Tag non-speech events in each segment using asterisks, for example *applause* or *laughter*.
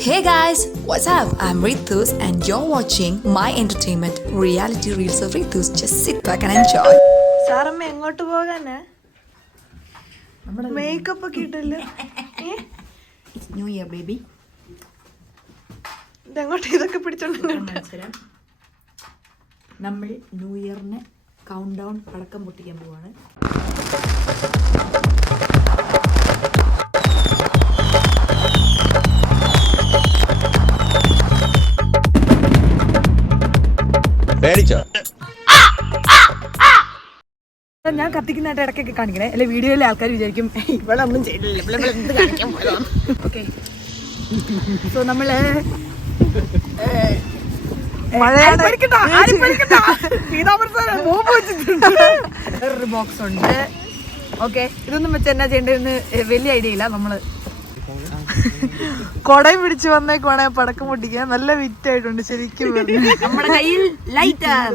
Hey guys, what's up? I'm Rithus and you're watching my entertainment reality reels of Rithus. Just sit back and enjoy. Saramma എങ്ങോട്ട് പോകാനാ makeup ഒക്കെ ഇട്ടല്ലോ? New year baby ഇതെങ്ങോട്ട് ഇതൊക്കെ പിടിച്ചോണ്ട് നമ്മൾ ന്യൂ ഇയറിന് കൗണ്ട് ഡൗൺ പടക്കം പൊട്ടിക്കാൻ പോവാണ് പേടിച്ചോ? ഞാൻ കത്തിക്കുന്നതായിട്ട് ഇടയ്ക്കൊക്കെ കാണിക്കണേ. അല്ലെ വീഡിയോയിലെ ആൾക്കാർ വിചാരിക്കും ഇവളൊന്നും ചെയ്തില്ല കാണിക്കാൻ ഓക്കെ സോ നമ്മൾ ബോക്സ് ഉണ്ട്. ഓക്കെ ഇതൊന്നും വെച്ച് എന്നാ ചെയ്യേണ്ടതെന്ന് വലിയ ഐഡിയ ഇല്ല. നമ്മൾ *laughs* കൊടയും പിടിച്ച് വന്നേക്കുവാണെ പടക്കം പൊട്ടിക്കാൻ. നല്ല വിറ്റ് ആയിട്ടുണ്ട് ശരിക്കും. *laughs* നമ്മുടെ കയ്യിൽ ലൈറ്റർ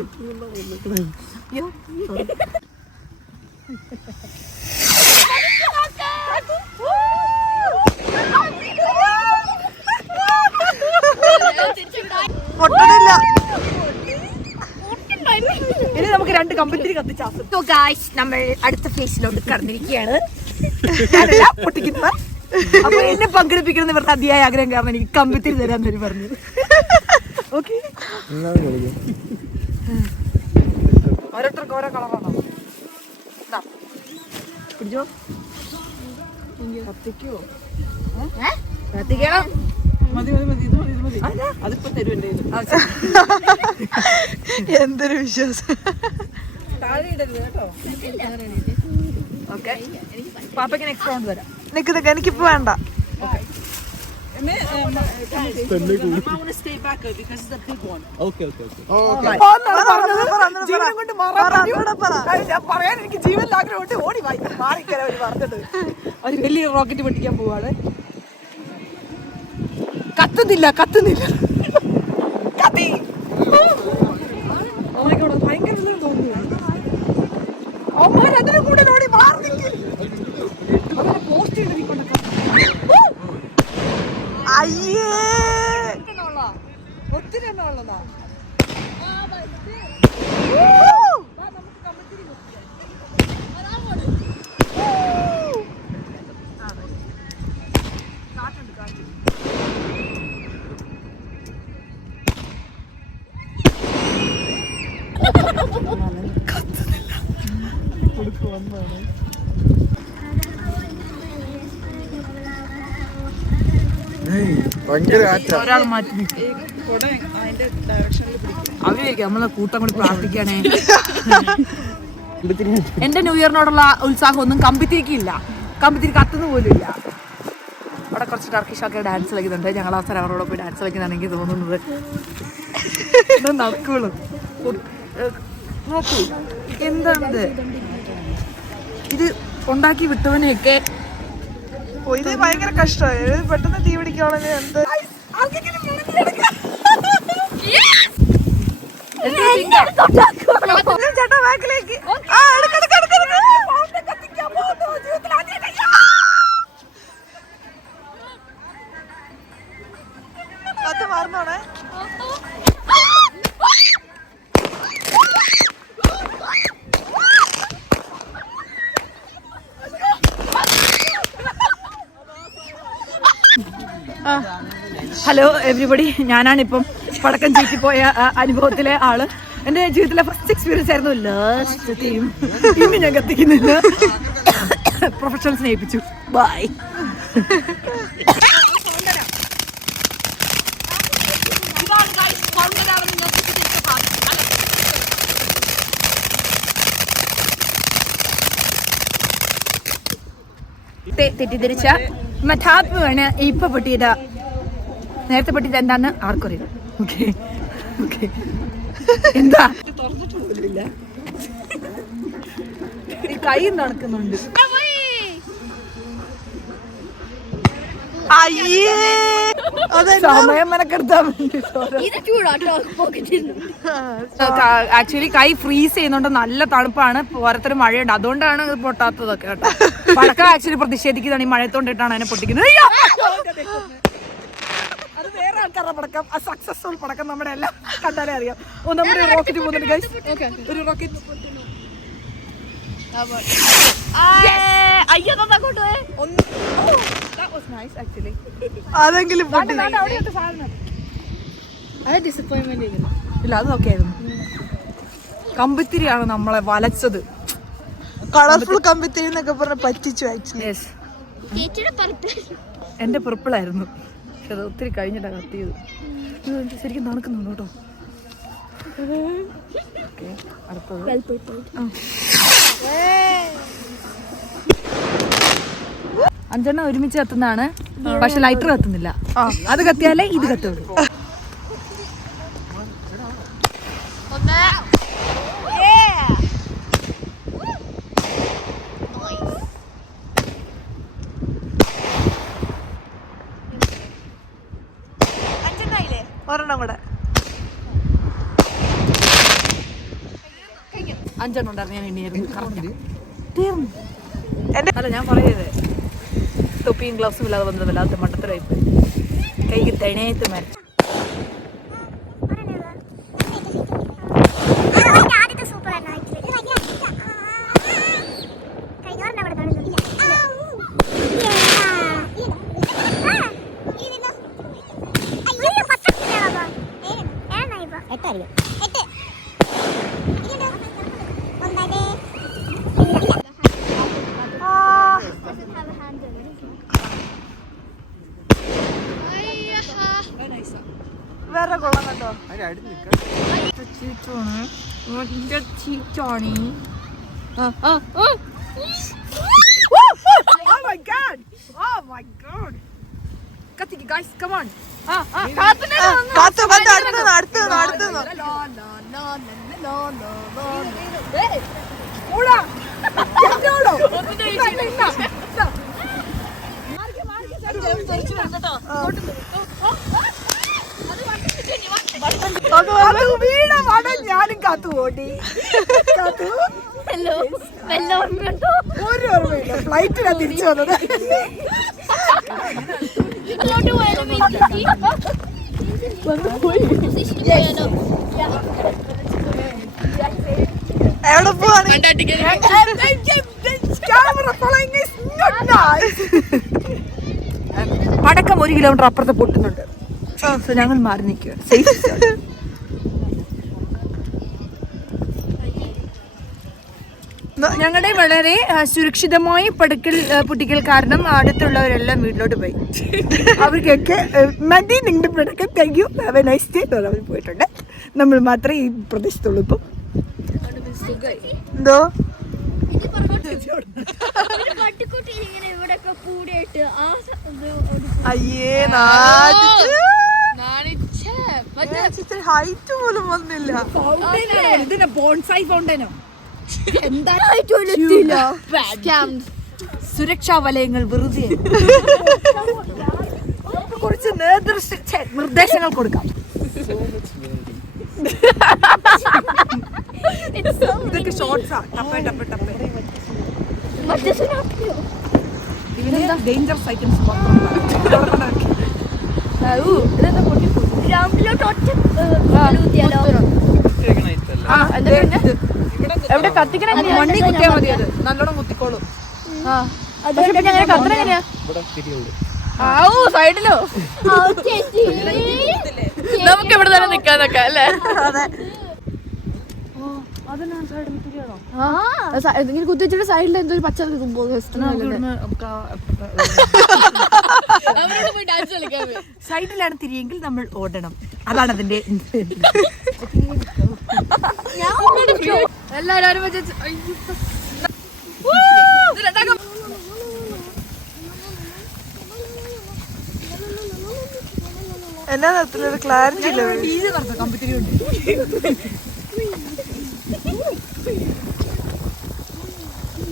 പൊട്ടണില്ല. ഇനി നമുക്ക് രണ്ട് കമ്പത്തിരി കത്തിച്ചാസ് നമ്മൾ അടുത്ത ഫേസിലോട്ട് കടന്നിരിക്കുകയാണ്. *laughs* പൊട്ടിക്കുന്ന അപ്പൊ എന്നെ പങ്കെടുപ്പിക്കണം ഇവരുടെ അതിയായ ആഗ്രഹം കാരണം എനിക്ക് കമ്പിത്തിൽ തരാൻ തരും പറഞ്ഞു ഓക്കെ ഓരോരുത്തർക്ക് ഓരോ കളറാണോ ദാ. പിടിച്ചോ കത്തിക്കോ? കത്തിക്കണം. എന്തൊരു വിശ്വാസം. ഓക്കെ പാപ്പയ്ക്ക് നെക്സ്റ്റ് റൗണ്ട് തരാം നിക്ക് നിക്ക് എനിക്കിപ്പോ വേണ്ട. പറയാൻ എനിക്ക് ജീവൻ ആഗ്രഹമുണ്ട് ഓടി വായി മാറിക്കര ഒരു പറഞ്ഞത് ഒരു വലിയ റോക്കറ്റ് പൊട്ടിക്കാൻ പോവാണ്. കത്തുന്നില്ല കത്തുന്നില്ല. കത്തി. Oh ഭയങ്കര തോന്നുന്നു. അതിന് കൂടെ അയ്യേ! ഒത്തിരി എണ്ണം ഉള്ളതാ മാറ്റി കൂട്ടം കൂടി എന്റെ ന്യൂ ഇയറിനോടുള്ള ഉത്സാഹം ഒന്നും കമ്പിത്തിരിക്കില്ല കമ്പിത്തിരി കത്തുന്ന പോലും ഇല്ല. അവിടെ കുറച്ച് ടർക്കിഷ് ഒക്കെ ഡാൻസ് കളിക്കുന്നുണ്ട്. ഞങ്ങൾ അവസരം അവരോട് പോയി ഡാൻസ് കളിക്കുന്നതാണ് എനിക്ക് തോന്നുന്നത്. നടക്കുള്ളൂ. നോക്കൂ. എന്താണിത് ഇത് ഉണ്ടാക്കി വിട്ടവനെയൊക്കെ ഇത് ഭയങ്കര കഷ്ടമായി. പെട്ടെന്ന് തീ പിടിക്കുകയാണെങ്കിൽ എന്ത്? ഹലോ എവരിബഡി ഞാനാണിപ്പം പടക്കം ചീറ്റി പോയ അനുഭവത്തിലെ ആൾ. എന്റെ ജീവിതത്തിലെ ഫസ്റ്റ് എക്സ്പീരിയൻസ് ആയിരുന്നു ലാസ്റ്റ് ടീം ഇന്ന് ഞാൻ കത്തിക്കുന്നില്ല. പ്രൊഫഷണൽ സ്നേഹിപ്പിച്ചു. ബൈ തെറ്റിദ്ധരിച്ച മഥാപ്പ് വേണ ഇപ്പൊ പൊട്ടിയത്. നേരത്തെ പെട്ടിട്ട് എന്താന്ന് ആർക്കറിയാം ഓക്കെ ഓക്കെ എന്താ കൈ നടക്കുന്നുണ്ട് അയ്യേ സമയം മെനക്കെടുത്താൻ വേണ്ടി ആക്ച്വലി കൈ ഫ്രീസ് ചെയ്യുന്നുണ്ട് നല്ല തണുപ്പാണ് ഓരോരുത്തർ മഴയുണ്ട് അതുകൊണ്ടാണ് പൊട്ടാത്തതൊക്കെ കേട്ടോ പടക്കം ആക്ച്വലി പ്രതിഷേധിക്കുന്നതാണ് ഈ മഴയത്തോണ്ടിട്ടാണ് അതിനെ പൊട്ടിക്കുന്നത്! വിജയകര പടക്കം ആ സക്സസ്ഫുൾ പടക്കം നമ്മുടെ എല്ലാം കണ്ടാലേ അറിയാം. ഓ നമ്മുടെ റോക്കറ്റ് പോകുന്നുണ്ട് ഗൈസ് ഒരു റോക്കറ്റ് അതെങ്കിലും ഇല്ല അത് നോക്കിയായിരുന്നു കമ്പിത്തിരിയാണ് നമ്മളെ വലച്ചത്. കളർഫുൾ കമ്പിത്തിരി എന്നൊക്കെ പറഞ്ഞ് പറ്റിച്ചു ആക്ച്വലി എന്റെ പെർപ്പിളായിരുന്നു പക്ഷെ അത് ഒത്തിരി കഴിഞ്ഞിട്ടാണ് കത്തിയത് ഇത് ശരിക്കും നടക്കുന്നുണ്ട് കേട്ടോ. ഓക്കെ അടുത്തത്. ആ. അഞ്ചെണ്ണം ഒരുമിച്ച് കത്തുന്നതാണ്. പക്ഷെ ലൈറ്റർ കത്തുന്നില്ല. അത് കത്തിയാലേ ഇത് കത്തുള്ളൂ. അഞ്ചെണ്ണം ഉണ്ടായിരുന്നു ഞാൻ എണ്ണിയായിരുന്നു. കറക്റ്റ് തീർന്നു. അല്ല ഞാൻ പറയത് തൊപ്പിയും ഗ്ലൗസും ഇല്ലാതെ വന്നത് വല്ലാത്ത മണ്ടത്തരായി കൈക്ക് തെണയത്ത് മരിച്ചു. വേറെ കൊള്ളാം കേട്ടോ Oh my god! Oh my god! കത്തിക്ക് guys, come on. ആ, ആ, കാത്തുനെ ആ, കാത്തു കാത്തു അടുത്തുനിന്ന് അടുത്തുനിന്ന് അടുത്തുനിന്ന് ഓടാ. എന്നോടോ? ഇന്നാ, ഇന്നാ, ഇന്നാ. അത് വീണ വടം ഞാനും കാത്തു ഓടി. കാത്തു. ഒരു ഓർമ്മയില്ല. ഫ്ലൈറ്റിലാ തിരിച്ചു വന്നത്. എവിടെ പോവാണ്. പടക്കം ഒരു കിലോമീറ്റർ അപ്പുറത്ത് പൊട്ടുന്നുണ്ട്. ഞങ്ങൾ മാറി നിൽക്കുക ഞങ്ങളുടെ വളരെ സുരക്ഷിതമായ പടക്കൽ പൊട്ടിക്കൽ കാരണം അടുത്തുള്ളവരെല്ലാം വീട്ടിലോട്ട് പോയി. അവർക്കൊക്കെ മതി നിങ്ങളുടെ പടക്കം thank you have a nice day അവർ പോയിട്ടുണ്ട്. നമ്മൾ മാത്രമേ ഈ പ്രദേശത്തുള്ളൂ ഇപ്പം. എന്തോ? അയ്യേ ഹൈറ്റ് പോലും വന്നില്ല. ഇതിന്റെ ബോൺസായി ഫൗണ്ടനോ സുരക്ഷാ വലയങ്ങൾ വെറുതെ. കുറച്ച് നിർദ്ദേശങ്ങൾ കൊടുക്കാം. ഇതൊക്കെ ഷോർട്സാ ടപ്പേ ടപ്പേ ടപ്പേ. ഡേഞ്ചറസ് ഐറ്റംസ് ഗ്രൗണ്ടിലോട്ട് ഒറ്റ എവിടെ കത്തിക്കണ മണ്ണി കുത്തിയാ മതി അത്. നല്ലോണം കുത്തിക്കോളും. സൈഡിലോ? നമുക്ക് ഇവിടെ തന്നെ നിക്കാന്നൊക്കെ അല്ലേ? ഇങ്ങനെ കുത്തിച്ചിട്ട് സൈഡിൽ എന്തോ ഒരു പച്ച സൈഡിലാണ് തിരിയെങ്കിൽ നമ്മൾ ഓടണം. അതാണ് അതിന്റെ എല്ലാരും എന്നാ ഒരു ക്ലാരിറ്റി ഇല്ല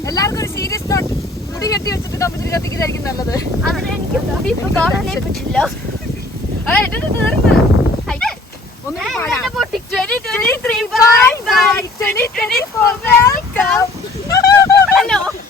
എല്ലാവർക്കും ഒരു സീരിയസ് നോട്ട് കത്തി കെട്ടി വെച്ചിട്ട് കമ്പിച്ചിരി കത്തിക്കുന്നതായിരിക്കും നല്ലത്. അതിനെനിക്ക് മുടി ഇപ്പൊ കാണാനേ പറ്റില്ല. ഹലോ *laughs*